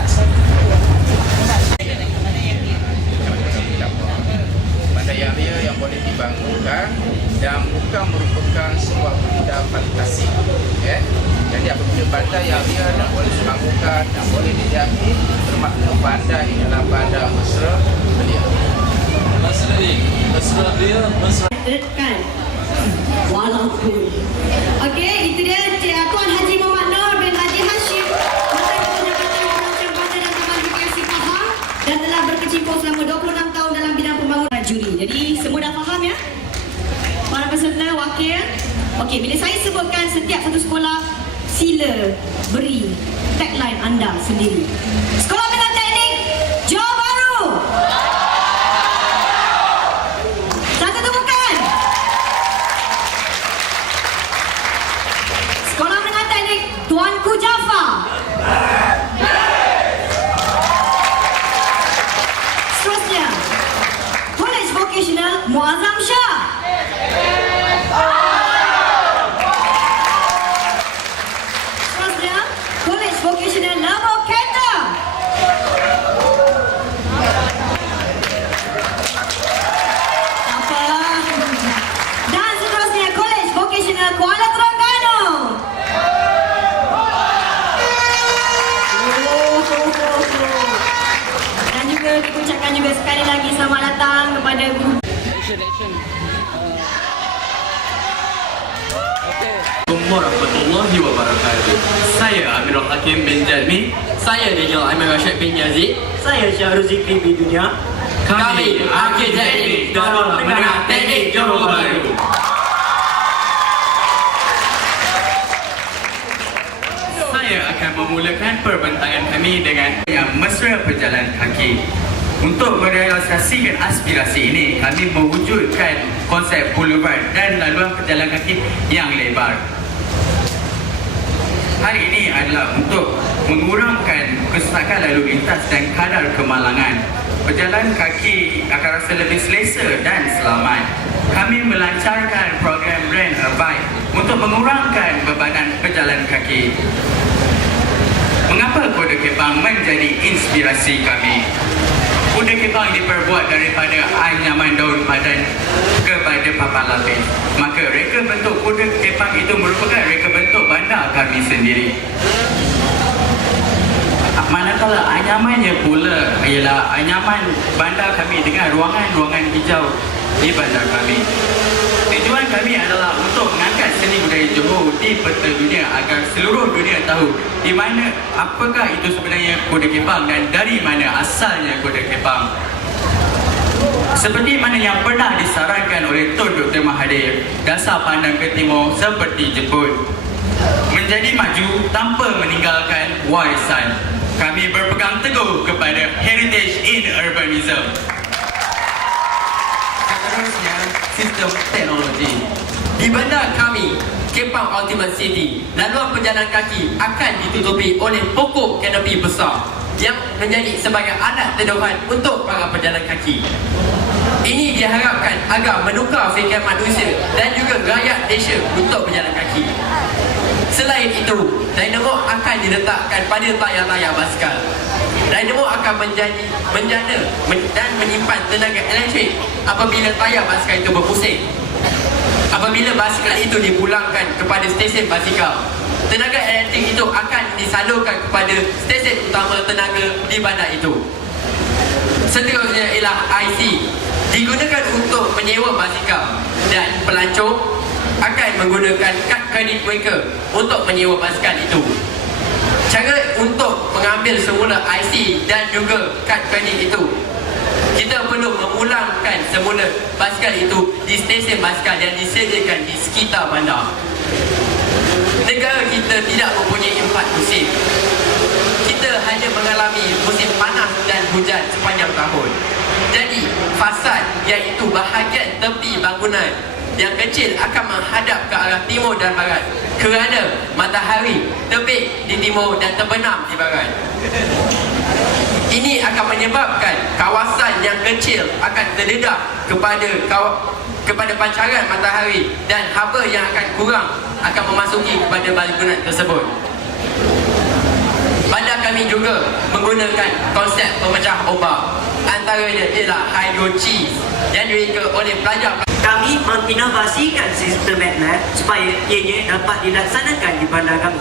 atas. Bandar yang ria yang boleh dibangunkan dan bukan merupakan sebuah benda fantasi. Jadi apabila bandar yang ria dan boleh dibangunkan dan boleh dijamin, bermakna bandar ini adalah bandar mesra belia. Mesra dia, mesra. Kan? Walaupun. Okey, itu dia Tuan Haji Muhammad Nur bin Haji Hashim, Menteri Jabatan Perancang Bandar dan Taman Rekreasi Pahang, dan telah berkecimpung selama 26 tahun dalam bidang pembangunan juri. Jadi semua dah faham ya? Para peserta, wakil. Okey, bila saya sebutkan setiap satu sekolah, sila beri tagline anda sendiri. Sekolah Menengah Teknik Johor Bahru. Satu temukan. Sekolah Menengah Teknik Tuanku Jaafar. Seterusnya, College Vocational Muazzam Shah. Seterusnya, College Vocational Labo Kenta. Apa? Dan seterusnya, College Vocational Kuala Terengganu. Dan juga kita ucapkan juga sekali lagi selamat datang kepada guru. Assalamualaikum warahmatullahi wabarakatuh. Saya Amirul Hakim bin Jalmi. Saya Daniel Aiman Rashid bin Yazid. Saya Syahrul Zikri bin Dunia. Kami Arkiteknik Sekolah Menengah Teknik Johor Bahru. Saya akan memulakan perbincangan kami dengan mesra berjalan kaki. Untuk merealisasikan aspirasi ini, kami mewujudkan konsep boulevard dan laluan pejalan kaki yang lebar. Hari ini adalah untuk mengurangkan kesesakan lalu lintas dan kadar kemalangan. Pejalan kaki akan rasa lebih selesa dan selamat. Kami melancarkan program Rent a Bike untuk mengurangkan bebanan pejalan kaki. Mengapa Kuda Kepang menjadi inspirasi kami? Kuda Kepang diperbuat daripada anyaman daun padan kepada papan lapis. Maka reka bentuk Kuda Kepang itu merupakan reka bentuk bandar kami sendiri. Manakala anyamannya pula ialah anyaman bandar kami dengan ruangan-ruangan hijau di bandar kami. Tujuan kami adalah untuk mengangkat seni budaya Johor di peta dunia agar seluruh dunia tahu di mana apakah itu sebenarnya Kuda Kepang dan dari mana asalnya Kuda Kepang. Seperti mana yang pernah disarankan oleh Tun Dr. Mahathir, dasar pandang ke timur seperti Jepun. Menjadi maju tanpa meninggalkan warisan. Kami berpegang teguh kepada heritage in urbanism. Seterusnya, sistem teknologi. Di bandar kami, Kepang Ultimate City, laluan pejalan kaki akan ditutupi oleh pokok kanopi besar yang menjadi sebagai alat teduhan untuk para pejalan kaki. Ini diharapkan agar menukar fikiran manusia dan juga rakyat Malaysia untuk berjalan kaki. Selain itu, dinamo akan diletakkan pada tayar-tayar basikal. Dinamo akan menjana dan menyimpan tenaga elektrik apabila tayar basikal itu berpusing. Apabila basikal itu dipulangkan kepada stesen basikal, tenaga elektrik itu akan disalurkan kepada stesen utama tenaga di bandar itu. Seterusnya ialah IC, digunakan untuk menyewa basikal, dan pelancong akan menggunakan kad kredit mereka untuk menyewa basikal itu. Cara untuk mengambil semula IC dan juga kad kredit itu, kita perlu memulangkan semula basikal itu di stesen basikal yang disediakan di sekitar bandar. Negara kita tidak mempunyai 4 musim. Kita hanya mengalami musim panas dan hujan sepanjang tahun. Jadi, fasad iaitu bahagian tepi bangunan yang kecil akan menghadap ke arah timur dan barat kerana matahari terbit di timur dan terbenam di barat. Ini akan menyebabkan kawasan yang kecil akan terdedah kepada pancaran matahari dan haba yang akan kurang akan memasuki kepada bangunan tersebut. Bandar kami juga menggunakan konsep pemecah ombak. Antaranya ialah hydro cheese yang direka oleh pelajar. Kami menginovasikan sistem magnet supaya ianya dapat dilaksanakan di bandar kami.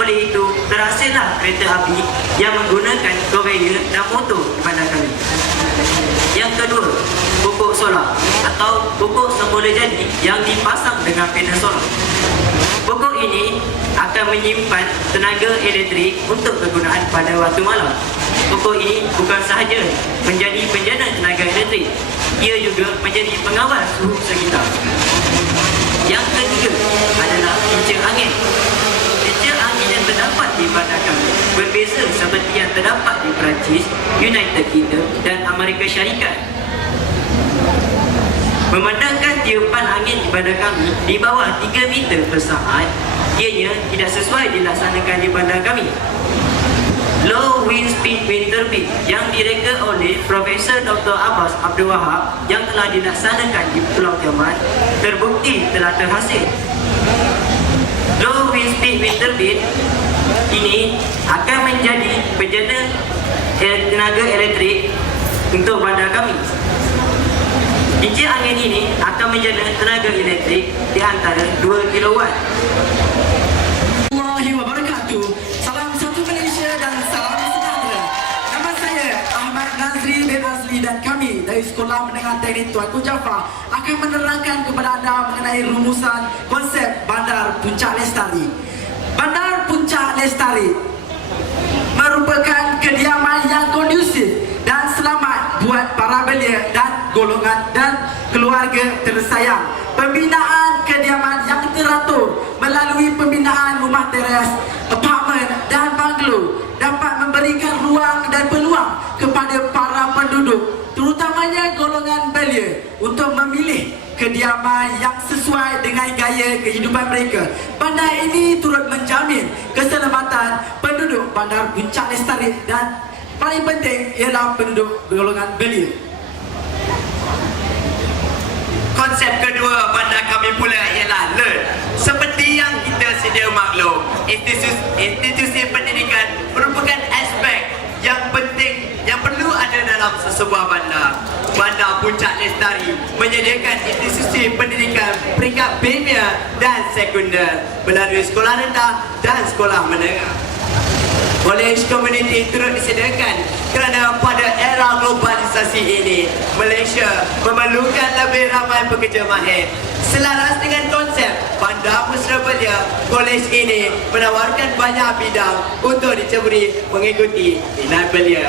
Oleh itu, terhasillah kereta api yang menggunakan conveyor dan motor di bandar kami. Yang kedua, pokok solar atau pokok semula jadi yang dipasang dengan panel solar. Pokok ini akan menyimpan tenaga elektrik untuk kegunaan pada waktu malam. Pokok ini bukan sahaja menjadi penjana tenaga elektrik, ia juga menjadi pengawal suhu sekitar. Yang ketiga adalah kincir angin. Kincir angin yang terdapat di bandar kami berbeza seperti yang terdapat di Perancis, United Kingdom dan Amerika Syarikat. Memandangkan tiupan angin di bandar kami di bawah 3 meter per saat, ianya tidak sesuai dilaksanakan di bandar kami. Low wind speed wind turbine yang direka oleh Profesor Dr. Abbas Abdul Wahab yang telah dilaksanakan di Pulau Tiaman terbukti telah terhasil. Low wind speed wind turbine ini akan menjadi penjana tenaga elektrik untuk bandar kami. Kincir angin ini akan menjana tenaga elektrik di antara 2 kilowatt. Assalamualaikum wabarakatuh. Salam satu Malaysia dan salam sejahtera. Nama saya Ahmad Nazri bin Azli dan kami dari Sekolah Menengah Teknik Tuanku Jaafar akan menerangkan kepada anda mengenai rumusan konsep Bandar Puncak Lestari. Bandar Puncak Lestari merupakan kediaman yang kondusif dan selamat buat para belia dan golongan dan keluarga tersayang. Pembinaan kediaman yang teratur melalui pembinaan rumah teres, apartmen dan banglo dapat memberikan ruang dan peluang kepada para penduduk, terutamanya golongan belia, untuk memilih kediaman yang sesuai dengan gaya kehidupan mereka. Bandar ini turut menjamin keselamatan penduduk Bandar Puncak Lestari dan paling penting ialah penduduk golongan belia. Konsep kedua bandar kami pula ialah learn. Seperti yang kita sedia maklum, institusi pendidikan merupakan aspek yang penting yang perlu ada dalam sesebuah bandar. Bandar Puncak Lestari menyediakan institusi pendidikan peringkat premier dan sekunder melalui sekolah rendah dan sekolah menengah. College Community turut disediakan kerana pada era globalisasi ini, Malaysia memerlukan lebih ramai pekerja mahir. Selaras dengan konsep Bandar Mesra Belia, kolej ini menawarkan banyak bidang untuk diceburi mengikuti minat belia.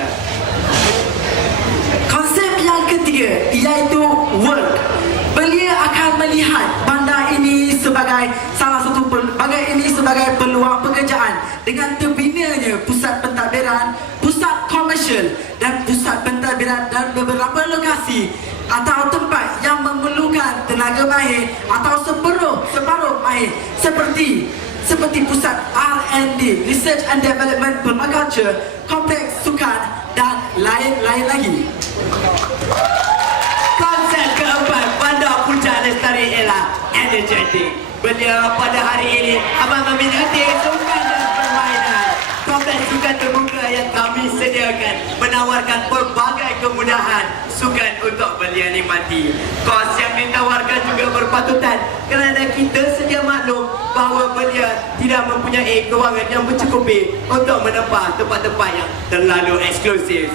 Konsep yang ketiga iaitu work. Belia akan melihat bandar ini sebagai sebagai peluang pekerjaan dengan terbinanya pusat pentadbiran, pusat komersial dan pusat pentadbiran dan beberapa lokasi atau tempat yang memerlukan tenaga mahir atau separuh mahir seperti pusat R&D, Research and Development Permaculture, kompleks sukan dan lain-lain lagi. Konsep keempat Bandar Puncak Lestari ialah energetic. Belia pada hari ini amat meminati sukan dan permainan. Kompleks sukan terbuka yang kami sediakan menawarkan pelbagai kemudahan sukan untuk belia nikmati. Kos yang ditawarkan juga berpatutan kerana kita sedia maklum bahawa belia tidak mempunyai kewangan yang mencukupi untuk menempah tempat-tempat yang terlalu eksklusif.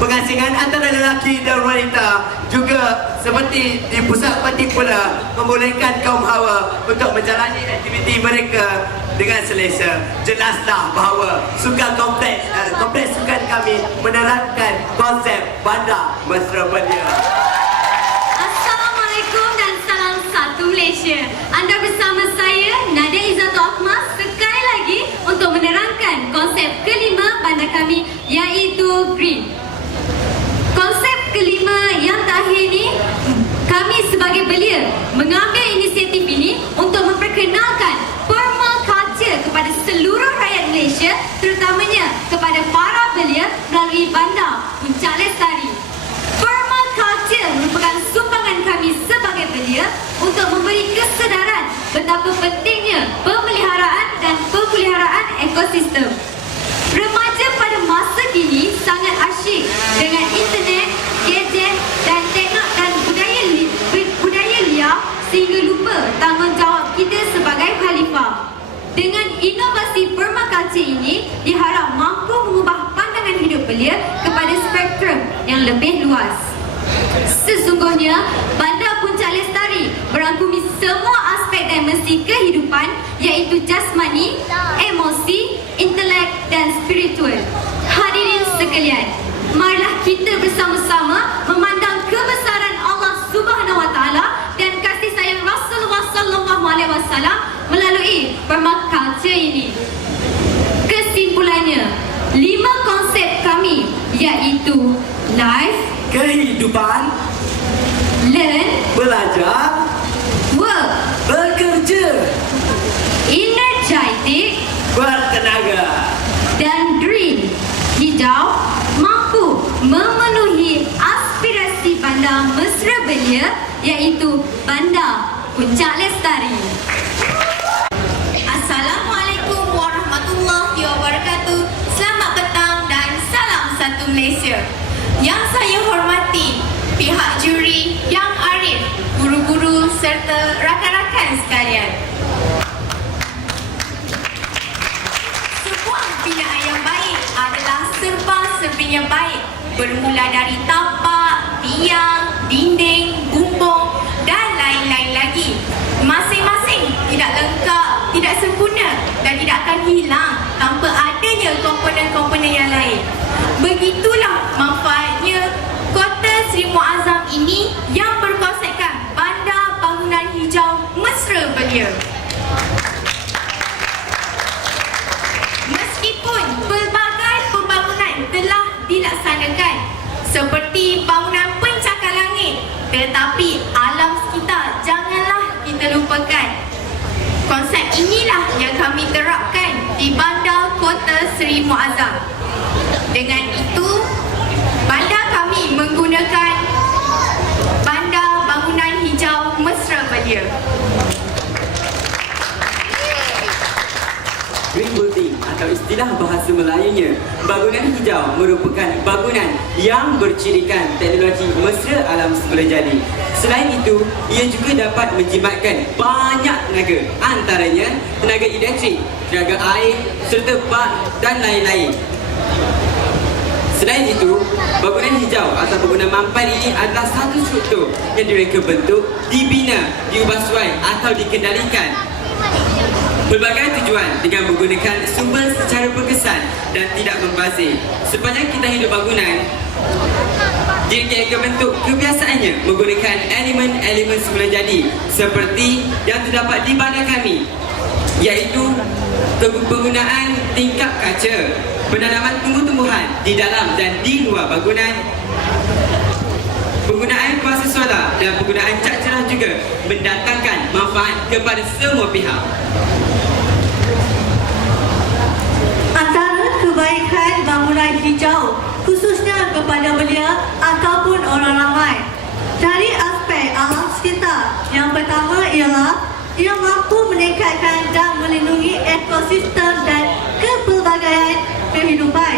Pengasingan antara lelaki dan wanita juga seperti di pusat parti pula membolehkan kaum hawa untuk menjalani aktiviti mereka dengan selesa. Jelaslah bahawa sukan kompleks sukan kami menerapkan konsep Bandar Mesra Belia. Assalamualaikum dan salam satu Malaysia. Anda bersama saya Nadia Izzatul Akmas sekali lagi untuk menerangkan konsep kelima bandar kami iaitu green. Konsep kelima yang terakhir ni, kami sebagai belia mengambil inisiatif ini untuk memperkenalkan permaculture kepada seluruh rakyat Malaysia, terutamanya kepada para belia melalui Bandar Puncak Lestari. Permaculture merupakan sumbangan kami sebagai belia untuk memberi kesedaran betapa pentingnya pemeliharaan dan pemeliharaan ekosistem. Remaja pada masa kini belia kepada spektrum yang lebih luas. Sesungguhnya, Bandar Puncak Lestari berangkumi semua aspek dimensi kehidupan iaitu jasmani, emosi, intelek dan spiritual. Hadirin sekalian, marilah kita bersama-sama memandang kebesaran Allah Subhanahu Wa Taala dan kasih sayang Rasulullah Sallallahu Alaihi Wasallam melalui permaculture ini. Kesimpulannya, 5 konsep kami iaitu life, Kehidupan, learn, belajar, work, bekerja, energetic bertenaga. dan dream. Hijau mampu memenuhi aspirasi Bandar Mesra Belia iaitu Bandar Puncak Lestari. Assalamualaikum warahmatullahi wabarakatuh. Selamat petang dan salam satu Malaysia. Yang saya hormati pihak juri yang arif, guru-guru serta rakan-rakan sekalian. Sebuah binaan yang baik adalah serba-serbinya baik. Bermula dari tapak, tiang, dinding, bumbung dan lain-lain lagi. Masing-masing tidak lengkap, tidak sempurna dan tidak akan hilang tanpa adanya komponen-komponen yang lain. Begitulah manfaatnya Kota Seri Muazzam ini yang berkonsepkan Bandar Bangunan Hijau Mesra Belia. Meskipun pelbagai pembangunan telah dilaksanakan seperti bangunan pencakar langit, tetapi alam sekitar janganlah kita lupakan. Konsep inilah yang kami terapkan di Bandar Kota Seri Muazzam. Dengan itu, bandar kami menggunakan Bandar Bangunan Hijau Mesra Belia. Green building atau istilah bahasa Melayunya, bangunan hijau merupakan bangunan yang bercirikan teknologi mesra alam semula jadi. Selain itu, ia juga dapat menjimatkan banyak tenaga, antaranya tenaga elektrik, tenaga air serta bak dan lain-lain. Selain itu, bangunan hijau atau bangunan mampan ini adalah satu struktur yang direka bentuk, dibina, diubah suai atau dikendalikan berbagai tujuan dengan menggunakan sumber secara berkesan dan tidak membazir. Sepanjang kita hidup bangunan, direka bentuk kebiasaannya menggunakan elemen-elemen semula jadi seperti yang terdapat di bandar kami, iaitu penggunaan tingkap kaca, penanaman tumbuh-tumbuhan di dalam dan di luar bangunan, penggunaan kuasa solar dan penggunaan cat cerah juga mendatangkan manfaat kepada semua pihak. Antara kebaikan bangunan hijau khususnya kepada belia ataupun orang ramai dari aspek alam sekitar, yang pertama ialah ia mampu meningkatkan dan melindungi ekosistem dan kepelbagaian kehidupan,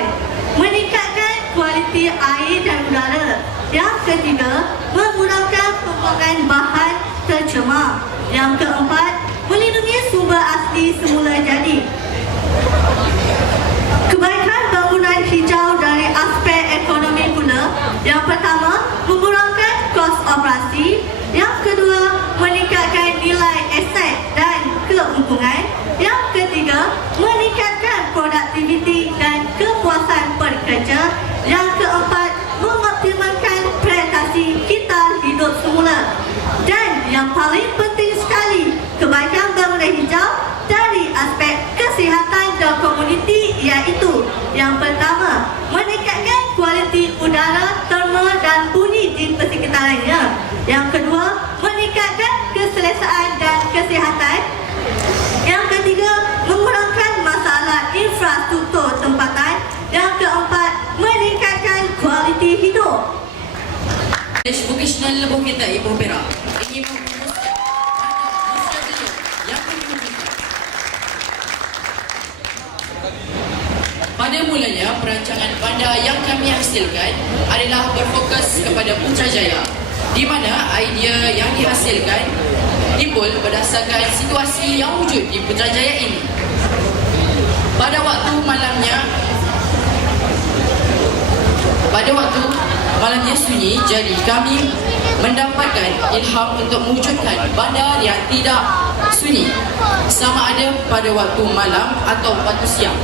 meningkatkan kualiti air dan udara. Yang ketiga, mengurangkan pembuangan bahan tercemar. Yang keempat, melindungi sumber asli semula jadi. Kebaikan bangunan hijau dari aspek ekonomi pula, yang pertama, mengurangkan kos operasi. Yang kedua, meningkatkan nilai aset dan keuntungan. Yang ketiga, meningkatkan produktiviti dan kepuasan pekerja. Yang keempat, mengoptimalkan prestasi kita hidup semula. Dan yang paling penting sekali, kebaikan bangunan hijau dari aspek kesihatan dan komuniti, iaitu yang pertama, meningkatkan kualiti udara, terma dan bunyi di persekitarannya. Yang kedua, meningkatkan keselesaan dan kesihatan. Yang ketiga, mengurangkan masalah infrastruktur tempatan. Yang keempat, meningkatkan kualiti hidup. Vocational lebuh kita Ibu Perak ingin merumuskan Mesra Belia yang kami wujudkan. Pada mulanya, perancangan bandar yang kami hasilkan adalah berfokus kepada Putrajaya, di mana idea yang dihasilkan timbul berdasarkan situasi yang wujud di Putrajaya ini. Pada waktu malamnya, Pada waktu malamnya sunyi, jadi kami mendapatkan ilham untuk mewujudkan bandar yang tidak sunyi, sama ada pada waktu malam atau waktu siang.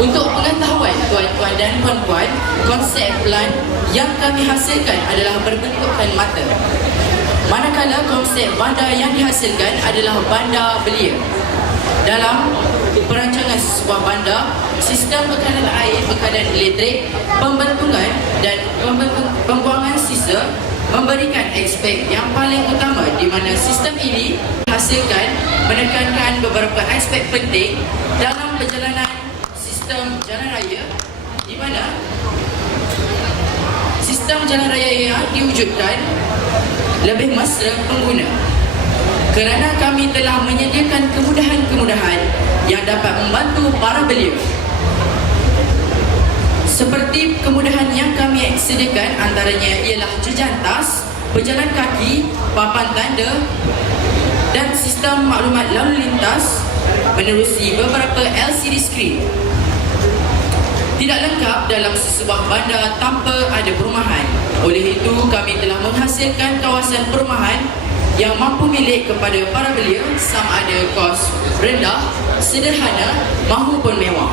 Untuk pengetahuan tuan-tuan dan puan-puan, konsep plan yang kami hasilkan adalah berbentukkan mata. Manakala konsep bandar yang dihasilkan adalah bandar belia. Dalam perancangan sebuah bandar, sistem bekalan air, bekalan elektrik, pembentungan dan pembuangan sisa memberikan aspek yang paling utama di mana sistem ini hasilkan menekankan beberapa aspek penting dalam perjalanan sistem jalan raya, di mana sistem jalan raya yang diwujudkan lebih mesra pengguna, kerana kami telah menyediakan kemudahan-kemudahan yang dapat membantu para belia. Seperti kemudahan yang kami sediakan antaranya ialah jejantas, pejalan kaki, papan tanda dan sistem maklumat lalu lintas menerusi beberapa LCD screen. Tidak lengkap dalam sebuah bandar tanpa ada perumahan. Oleh itu, kami telah menghasilkan kawasan perumahan yang mampu milik kepada para belia sama ada kos rendah, sederhana mahupun mewah.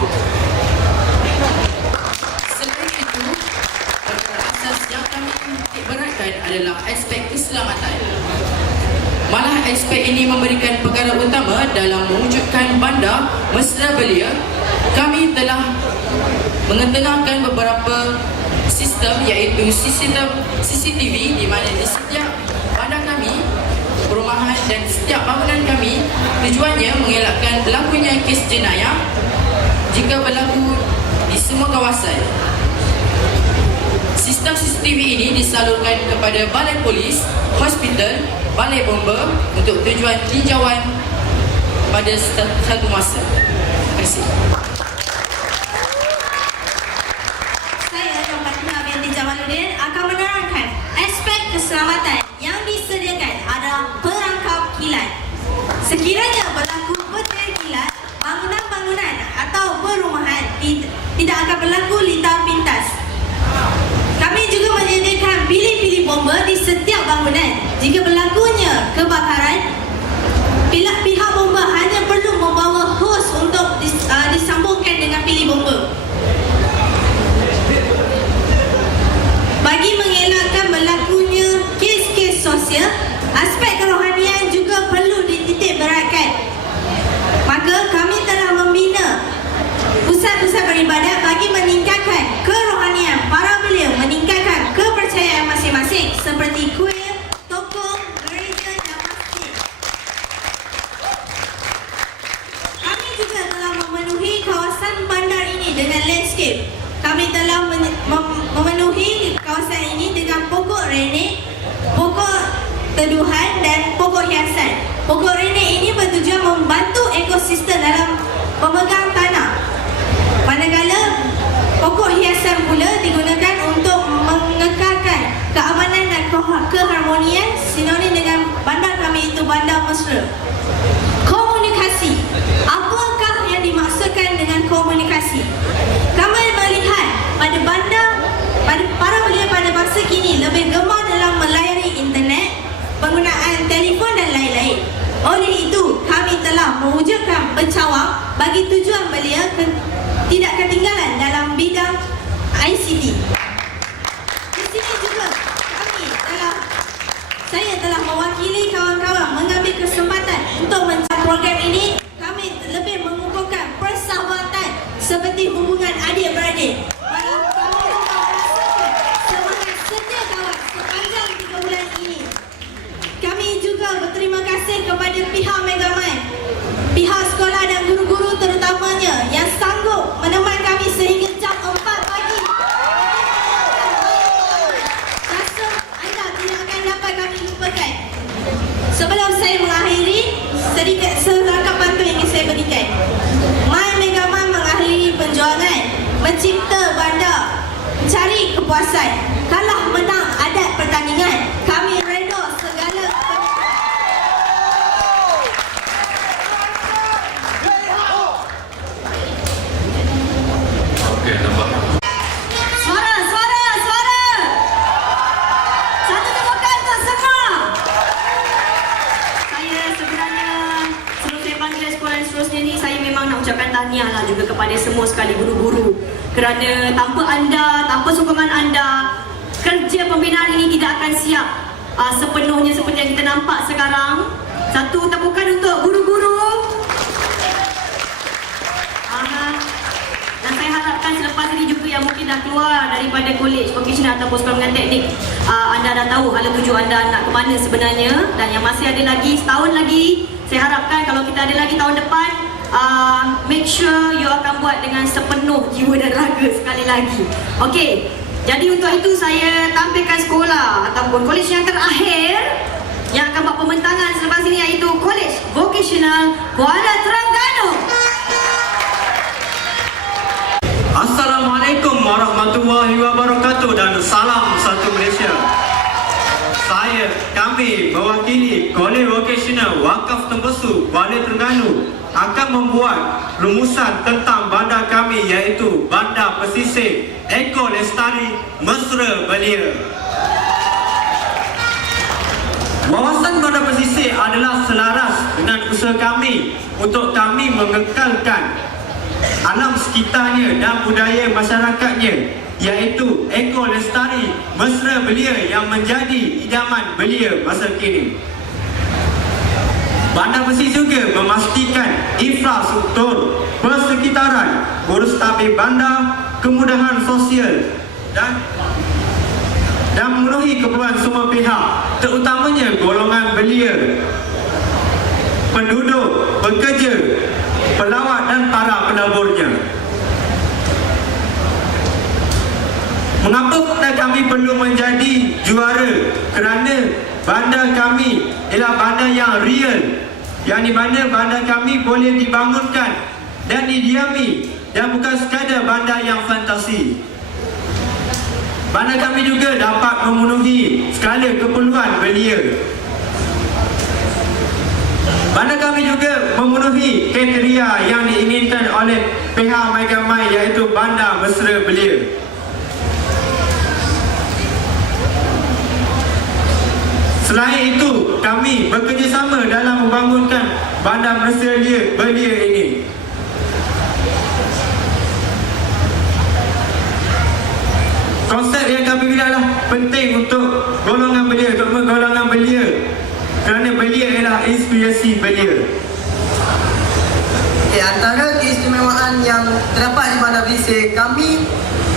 Selain itu, perkara asas yang kami beratkan adalah aspek keselamatan. Malah aspek ini memberikan perkara utama dalam mewujudkan bandar mesra belia. Kami telah mengetengahkan beberapa sistem iaitu sistem CCTV di mana di setiap bandar kami, perumahan dan setiap bangunan kami tujuannya mengelakkan berlakunya kes jenayah jika berlaku di semua kawasan. Sistem CCTV ini disalurkan kepada balai polis, hospital, balai bomba untuk tujuan tinjauan pada satu masa. Terima kasih. Saya, Tuan Fatimah binti Jamaluddin, akan menerangkan aspek keselamatan yang disediakan adalah perangkap kilat. Sekiranya berlaku petir kilat, bangunan-bangunan atau perumahan tidak akan berlaku lintas pintas. Kami juga menyediakan bilik-bilik bomba di setiap bangunan. Jika berlakunya kebakaran, pihak bomba hanya perlu membawa hos untuk disambungkan dengan bilik bomba. Bagi mengelakkan berlakunya kes-kes sosial, aspek kerohanian juga perlu dititik beratkan. Maka kami telah membina pusat-pusat beribadat bagi meningkatkan kerohanian para belia, meningkatkan kepercayaan masing-masing seperti kuil, toko, gereja dan masjid. Kami juga telah memenuhi kawasan bandar ini dengan landscape. Kami telah memenuhi kawasan ini dengan pokok renek, pokok teduhan dan pokok hiasan. Pokok renek ini bertujuan membantu ekosistem dalam pemegang tanah. Manakala pokok hiasan pula digunakan untuk mengekalkan keamanan dan keharmonian sinonim dengan bandar kami itu bandar mesra. Komunikasi. Apakah yang dimaksudkan dengan komunikasi? Kami melihat pada bandar, pada para belia pada masa kini lebih gemar dalam melayari internet, penggunaan telefon dan lain-lain. Oleh itu, kami telah mewujudkan pencawang bagi tujuan belia tidak ketinggalan dalam bidang ICT. Di sini juga saya telah mewakili kawan-kawan mengambil kesempatan untuk mencapai program ini. Kami lebih mengukuhkan persahabatan seperti hubungan adik-beradik. Kami juga merasakan semangat setia kawan sepanjang 3 bulan ini. Kami juga berterima kasih kepada pihak Megamind, pihak sekolah dan guru-guru terutamanya yang sanggup menemani kami sehingga jam 4 pagi. Rasa anda tidak akan dapat kami lupakan. Sebelum saya mengakhiri, sedikit serangkap pantun ingin saya berikan. My Megamind mengakhiri perjuangan mencipta bandar, mencari kepuasan. Kalah menang adat pertandingan, kami redha segala kerana tanpa anda, tanpa sokongan anda, kerja pembinaan ini tidak akan siap sepenuhnya seperti yang kita nampak sekarang. Satu tepukan untuk guru-guru. Dan saya harapkan selepas ini juga yang mungkin dah keluar daripada kolej vocasional ataupun sekolah menengah teknik, anda dah tahu hala tuju anda nak ke mana sebenarnya. Dan yang masih ada lagi setahun lagi, saya harapkan kalau kita ada lagi tahun depan, make sure you akan buat dengan sepenuh jiwa dan raga sekali lagi. Okey, jadi untuk itu saya tampilkan sekolah ataupun kolej yang terakhir yang akan buat pembentangan selepas ini, iaitu Kolej Vocasional Kuala Terengganu. Assalamualaikum warahmatullahi wabarakatuh dan salam satu Malaysia. Kami mewakili Kolej Vocasional Wakaf Tembusu Kuala Terengganu akan membuat rumusan tentang bandar kami, iaitu Bandar Pesisir Eko Lestari Mesra Belia. Wawasan bandar pesisir adalah selaras dengan usaha kami untuk kami mengekalkan alam sekitarnya dan budaya masyarakatnya, iaitu Eko Lestari Mesra Belia yang menjadi idaman belia masa kini. Bandar pesisir juga memastikan infrastruktur persekitaran, urus tabir bandar, kemudahan sosial dan memenuhi keperluan semua pihak, terutamanya golongan belia, penduduk, pekerja, pelawat dan para penaburnya. Mengapa bandar kami perlu menjadi juara? Kerana bandar kami ialah bandar yang real, yang di mana bandar kami boleh dibangunkan dan didiami, dan bukan sekadar bandar yang fantasi. Bandar kami juga dapat memenuhi segala keperluan belia. Bandar kami juga memenuhi kriteria yang diinginkan oleh pihak Megamai, iaitu Bandar Mesra Belia. Selain itu, kami bekerjasama dalam membangunkan Bandar Mesra Belia ini. Konsep yang kami bila adalah penting untuk golongan belia, terutama golongan belia, kerana belia ialah inspirasi belia. Antara keistimewaan yang terdapat di Bandar Pesisir, kami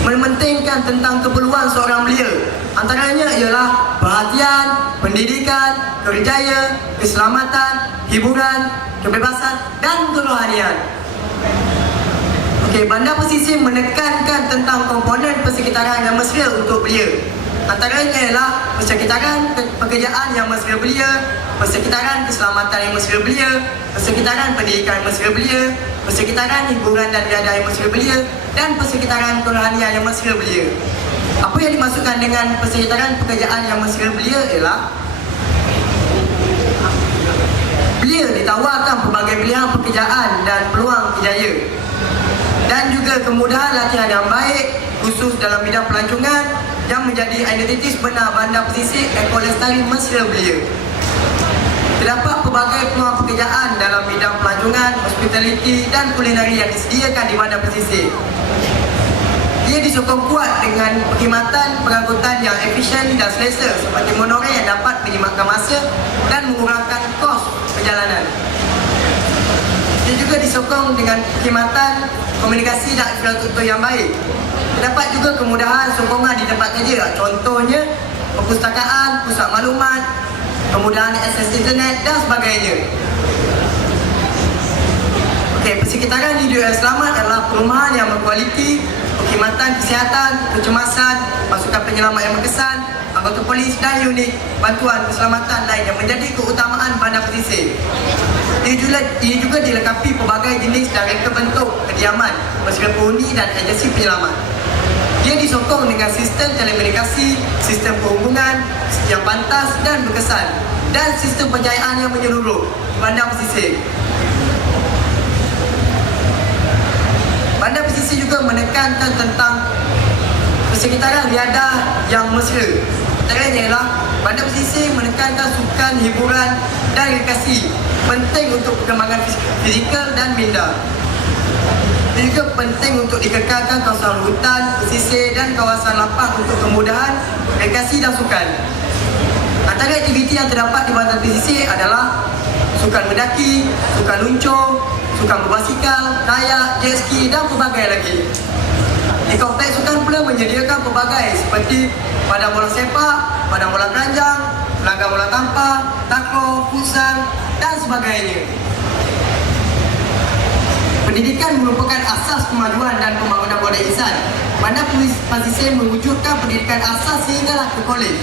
mementingkan tentang keperluan seorang belia. Antaranya ialah perhatian, pendidikan, kerjaya, keselamatan, hiburan, kebebasan dan kerohanian. Bandar Pesisir menekankan tentang komponen persekitaran yang mesra untuk belia. Antaranya ialah persekitaran pekerjaan yang mesra belia, persekitaran keselamatan yang mesra belia, persekitaran pendidikan yang mesra belia, persekitaran hiburan dan ibadah yang mesra belia, dan persekitaran kerohanian yang mesra belia. Apa yang dimaksudkan dengan persekitaran pekerjaan yang mesra belia ialah belia ditawarkan pelbagai pilihan pekerjaan dan peluang kerjaya, dan juga kemudahan latihan yang baik khusus dalam bidang pelancongan yang menjadi identiti sebenar Bandar Pesisir Eko Lestari Mesra Belia. Terdapat pelbagai peluang pekerjaan dalam bidang pelancongan, hospitality dan kulineri yang disediakan di Bandar Pesisir. Ia disokong kuat dengan perkhidmatan pengangkutan yang efisien dan selesa seperti monorail yang dapat menjimatkan masa dan mengurangkan kos perjalanan. Ia juga disokong dengan perkhidmatan komunikasi dan infrastruktur yang baik. Terdapat juga kemudahan sokongan di tempat kerja, contohnya perpustakaan, pusat maklumat, kemudahan akses internet dan sebagainya. Persekitaran hidup yang selamat adalah perumahan yang berkualiti, perkhidmatan kesihatan, kecemasan, pasukan penyelamat yang berkesan, anggota polis dan unit bantuan keselamatan lain yang menjadi keutamaan Bandar Pesisir. Ia juga dilengkapi pelbagai jenis dan reka bentuk kediaman, pasukan penghuni dan agensi penyelamat. Ia disokong dengan sistem telekomunikasi, sistem perhubungan yang pantas dan berkesan, dan sistem penjayaan yang menyeluruh Bandar Pesisir. Bandar Pesisir juga menekankan tentang persekitaran riadah yang mesra. Antaranya ialah Bandar Pesisir menekankan sukan, hiburan dan rekreasi penting untuk perkembangan fizikal dan minda. Ia juga penting untuk dikekalkan kawasan hutan, pesisir dan kawasan lapang untuk kemudahan rekreasi dan sukan. Antara aktiviti yang terdapat di bandar pesisir adalah sukan mendaki, sukan luncur, sukan berbasikal, kayak, jet ski dan pelbagai lagi. Di kompleks sukan pula menyediakan pelbagai seperti padang bola sepak, padang bola keranjang, laga bola tampar, takraw, futsal dan sebagainya. Pendidikan merupakan asas kemajuan dan pembangunan budaya insan. Bandar pesisir mewujudkan pendidikan asas sehinggalah ke kolej.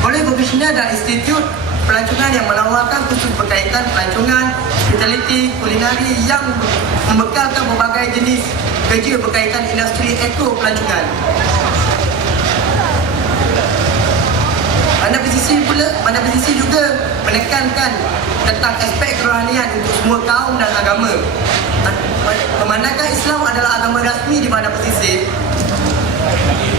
Kolej vokasional dan institut pelancongan yang menawarkan kursus berkaitan pelancongan, hospitality, kulinari yang membekalkan berbagai jenis kerja berkaitan industri eko pelancongan. Bandar pesisir juga menekankan tentang aspek kerohanian untuk semua kaum dan agama. Memandangkan Islam adalah agama rasmi di bandar pesisir,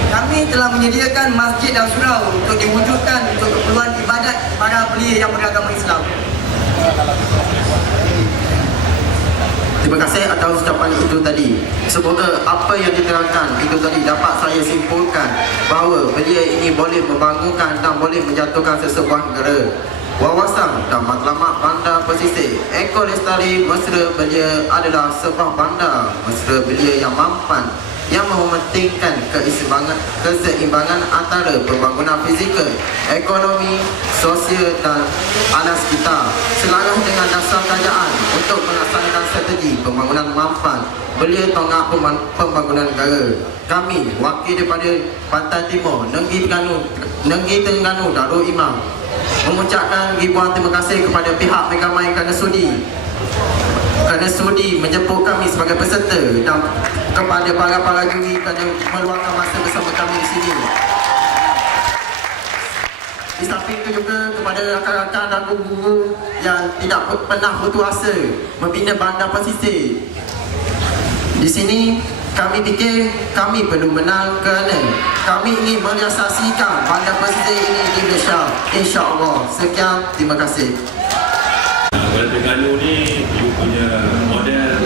kami telah menyediakan masjid dan surau untuk diwujudkan untuk keperluan ibadat para belia yang beragama Islam. Terima kasih atas ucapan itu tadi. Semoga apa yang diterangkan itu tadi dapat saya simpulkan bahawa belia ini boleh membangunkan dan boleh menjatuhkan sesebuah negara. Wawasan dan matlamat bandar pesisir Eko Lestari Mesra Belia adalah sebuah bandar mesra belia yang mampan, yang mementingkan keseimbangan antara pembangunan fizikal, ekonomi, sosial dan alam sekitar selaras dengan dasar kerajaan untuk melaksanakan strategi pembangunan mampan belia tonggak pembangunan negara. Kami, wakil daripada Pantai Timur, Negeri Terengganu Darul Imam, mengucapkan ribuan terima kasih kepada pihak Megamai kerana sudi menjemput kami sebagai peserta dan kepada para juri kerana meluangkan masa bersama kami di sini. Di samping itu juga kepada rakan-rakan dan guru-guru yang tidak pernah putus asa membina bandar pesisir. Di sini kami fikir kami perlu menang kerana kami ingin merealisasikan bandar pesisir ini di Malaysia. InsyaAllah. Sekian, terima kasih. Kuala Terengganu ni you punya model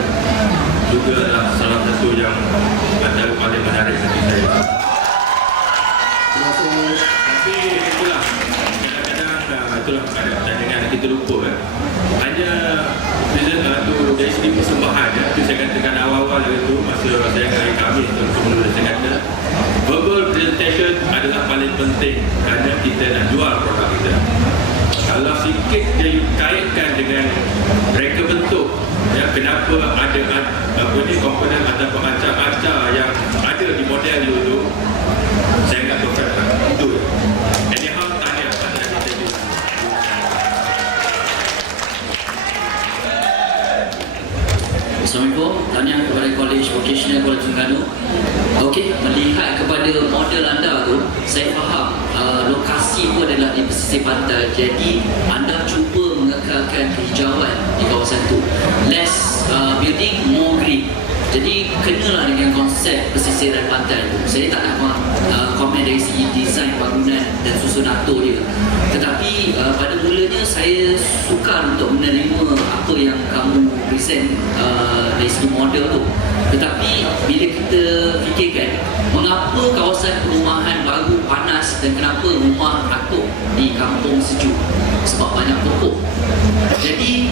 juga adalah salah satu yang antara paling menarik bagi saya. Terima kasih. Tapi itulah kadang-kadang itulah pertandingan kita lupa hanya dari segi persembahan itu saya katakan awal-awal itu masa saya dengan kami sebelum saya kata verbal presentation adalah paling penting kerana kita nak jual produk kita. Kalau sikit dia kaitkan dengan reka bentuk kenapa ada komponen ataupun acak-acak yang ada di model itu saya tak perfect itu. Anyhow tanya pada kita. Assalamualaikum, tanya kepada College Vocational Kuala Terengganu. Okey, melihat kepada model anda tu, saya faham lokasi itu adalah di pesisir pantai. Jadi anda cuba mengekalkan kehijauan di kawasan tu. Less building, more green. Jadi kenalah dengan konsep pesisiran pantai tu. Saya tak nak komen dari segi desain bangunan dan susun atur dia. Tetapi pada mulanya saya sukar untuk menerima apa yang kamu present dari segi model tu. Tetapi bila kita fikirkan mengapa kawasan perumahan baru panas dan kenapa rumah atuk di kampung sejuk? Sebab banyak pokok. Jadi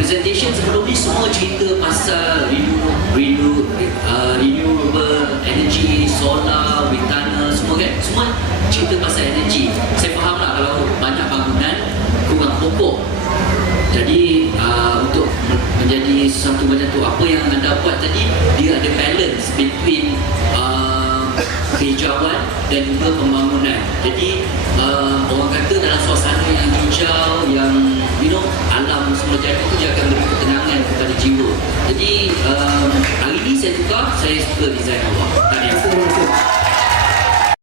presentation sebelum ni semua cerita pasal renewable energy, solar, wind tunnel, semua kan? Semua cerita pasal energy. Saya faham lah kalau banyak bangunan kurang pokok. Jadi untuk menjadi sesuatu macam tu, apa yang anda buat tadi, dia ada balance between kehijauan dan juga pembangunan. Jadi orang kata dalam suasana yang hijau, yang alam semua jadi itu dia akan beri ketenangan kepada jiwa. Jadi hari ini saya suka desain awak. Tahniah.